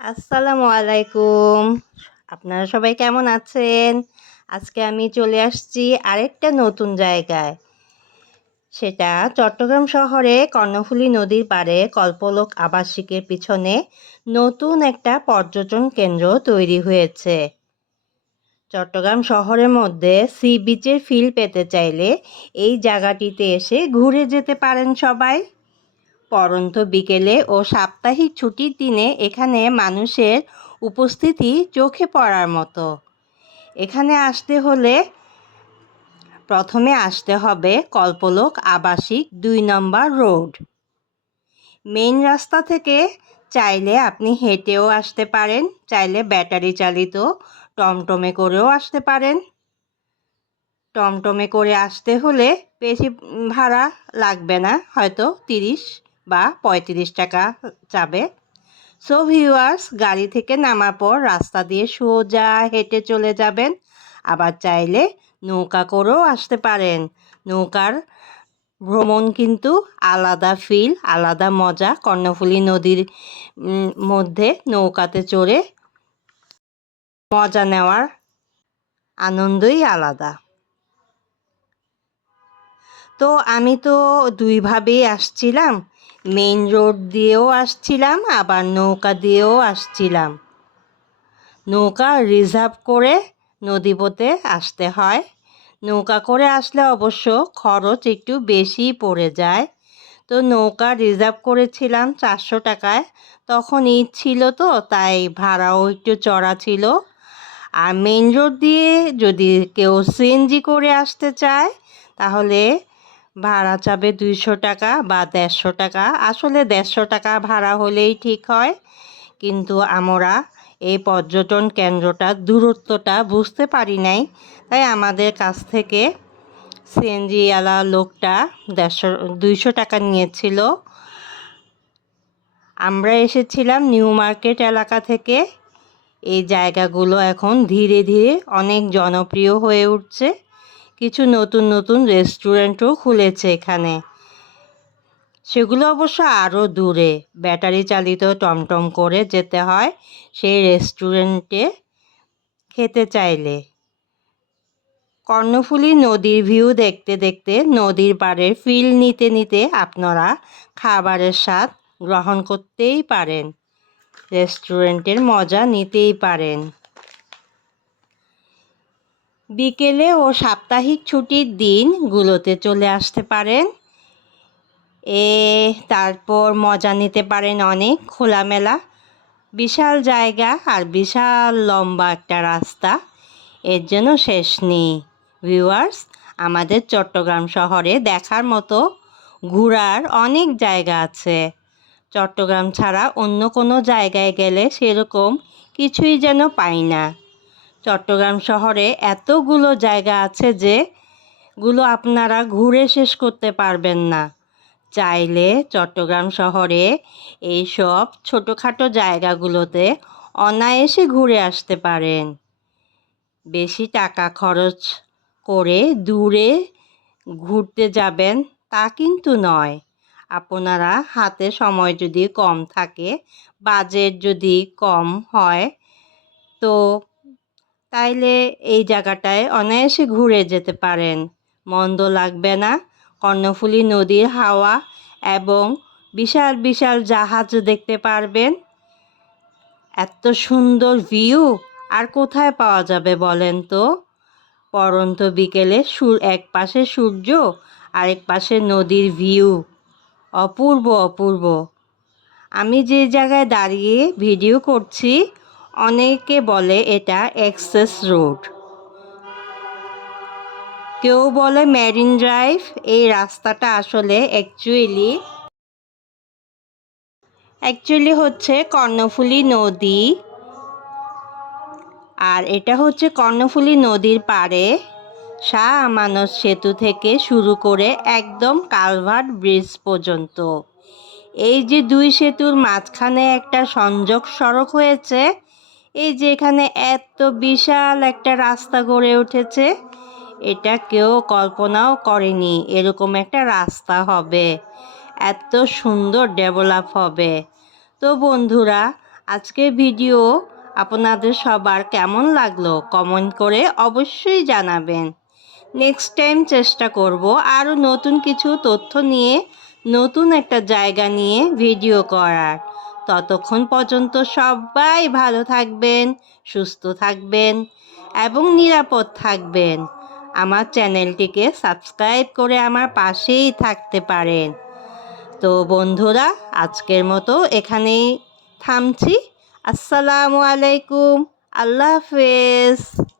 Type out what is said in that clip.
আসসালামু আলাইকুম। আপনারা সবাই কেমন আছেন? আজকে আমি চলে আসছি আরেকটা নতুন জায়গায়। সেটা চট্টগ্রাম শহরে কর্ণফুলী নদীর পাড়ে কল্পলোক আবাসিকের পিছনে নতুন একটা পর্যটন কেন্দ্র তৈরি হয়েছে। চট্টগ্রাম শহরের মধ্যে সি বিচের ফিল পেতে চাইলে এই জায়গাটিতে এসে ঘুরে যেতে পারেন সবাই। পরন্ত বিকেলে ও সাপ্তাহিক ছুটির দিনে এখানে মানুষের উপস্থিতি চোখে পড়ার মতো। এখানে আসতে হলে প্রথমে আসতে হবে কল্পলোক আবাসিক দুই নম্বর রোড। মেইন রাস্তা থেকে চাইলে আপনি হেঁটেও আসতে পারেন, চাইলে ব্যাটারি চালিত টমটমে করেও আসতে পারেন। টমটমে করে আসতে হলে বেশি ভাড়া লাগবে না, হয়তো তিরিশ বা পঁয়ত্রিশ টাকা যাবে। সো ভিউয়ার্স গাড়ি থেকে নামার পর রাস্তা দিয়ে সোজা হেঁটে চলে যাবেন। আবার চাইলে নৌকা করেও আসতে পারেন। নৌকার ভ্রমণ কিন্তু আলাদা ফিল আলাদা মজা। কর্ণফুলী নদীর মধ্যে নৌকাতে চড়ে মজা নেওয়ার আনন্দই আলাদা। তো আমি তো দুইভাবেই আসছিলাম। মেইন রোড দিয়েও আসছিলাম, আবার নৌকা দিয়েও আসছিলাম। নৌকা রিজার্ভ করে নদীপথে আসতে হয়। নৌকা করে আসলে অবশ্য খরচ একটু বেশি পড়ে যায়। তো নৌকা রিজার্ভ করেছিলাম চারশো টাকায়। তখন ঈদ ছিল তো, তাই ভাড়াও একটু চড়া ছিল। আর মেইন রোড দিয়ে যদি কেউ সিএনজি করে আসতে চায়, তাহলে ভাড়া চাবে দুইশো টাকা বা দেড়শো টাকা। আসলে দেড়শো টাকা ভাড়া হলেই ঠিক হয়। কিন্তু আমরা এই পর্যটন কেন্দ্রটার দূরত্বটা বুঝতে পারি নাই। তাই আমাদের কাছ থেকে সিএনজিওয়ালা লোকটা দেড়শো, দুইশো টাকা নিয়েছিল। আমরা এসেছিলাম নিউ মার্কেট এলাকা থেকে। এই জায়গাগুলো এখন ধীরে ধীরে অনেক জনপ্রিয় হয়ে উঠছে। কিছু নতুন নতুন রেস্টুরেন্টও খুলেছে এখানে। সেগুলো অবশ্য আরও দূরে। ব্যাটারি চালিত টমটম করে যেতে হয়, সেই রেস্টুরেন্টে খেতে চাইলে। কর্ণফুলী নদীর ভিউ দেখতে দেখতে, নদীর পাড়ের ফিল নিতে নিতে আপনারা খাবারের স্বাদ গ্রহণ করতেই পারেন। রেস্টুরেন্টের মজা নিতেই পারেন। বিকেলে ও সাপ্তাহিক ছুটির দিনগুলোতে চলে আসতে পারেন। এ, তারপর মজা নিতে পারেন অনেক, খোলামেলা, বিশাল জায়গা আর বিশাল লম্বা একটা রাস্তা। এর জন্য শেষ নেই। ভিউয়ার্স, আমাদের চট্টগ্রাম শহরে দেখার মতো ঘোরার অনেক জায়গা আছে। চট্টগ্রাম ছাড়া অন্য কোনো জায়গায় গেলে সেরকম কিছুই যেন পাই না। চট্টগ্রাম শহরে এতগুলো জায়গা আছে যে গুলো আপনারা ঘুরে শেষ করতে পারবেন না। চাইলে চট্টগ্রাম শহরে এইসব ছোটোখাটো জায়গাগুলোতে অনায়াসে ঘুরে আসতে পারেন। বেশি টাকা খরচ করে দূরে ঘুরতে যাবেন তা কিন্তু নয়। আপনারা হাতে সময় যদি কম থাকে, বাজেট যদি কম হয়, তো তাইলে এই জায়গাটায় অনায়াসে ঘুরে যেতে পারেন। মন্দ লাগবে না। কর্ণফুলী নদীর হাওয়া এবং বিশাল বিশাল জাহাজ দেখতে পারবেন। এত সুন্দর ভিউ! আর কোথায় পাওয়া যাবে বলেন তো? পরন্ত বিকেলে সুর এক পাশে সূর্য, আরেক পাশে নদীর ভিউ। অপূর্ব অপূর্ব। আমি যে জায়গায় দাঁড়িয়ে ভিডিও করছি অনেকে বলে এটা এক্সেস রোড কেউ বলে মেরিন ড্রাইভ এই রাস্তাটা আসলে অ্যাকচুয়ালি অ্যাকচুয়ালি হচ্ছে কর্ণফুলী নদী। আর এটা হচ্ছে কর্ণফুলী নদীর পাড়ে শাহ আমানত সেতু থেকে শুরু করে একদম কালভার্ট ব্রিজ পর্যন্ত। এই যে দুই সেতুর মাঝখানে একটা সংযোগ সড়ক হয়েছে এই যে এখানে এত বিশাল একটা রাস্তা গড়ে উঠেছে, এটা কেউ কল্পনাও করেনি এরকম একটা রাস্তা হবে। এত সুন্দর ডেভেলপ হবে। তো বন্ধুরা, আজকের ভিডিও আপনাদের সবার কেমন লাগল কমেন্ট করে অবশ্যই জানাবেন। নেক্সট টাইম চেষ্টা করব আরও নতুন কিছু তথ্য নিয়ে, নতুন একটা জায়গা নিয়ে ভিডিও করার। ততক্ষণ পর্যন্ত সবাই ভালো থাকবেন, সুস্থ থাকবেন এবং নিরাপদ থাকবেন। আমার চ্যানেলটিকে সাবস্ক্রাইব করে আমার পাশেই থাকতে পারেন। তো বন্ধুরা, আজকের মতো এখানেই থামছি। আসসালামু আলাইকুম। আল্লাহ হাফেজ।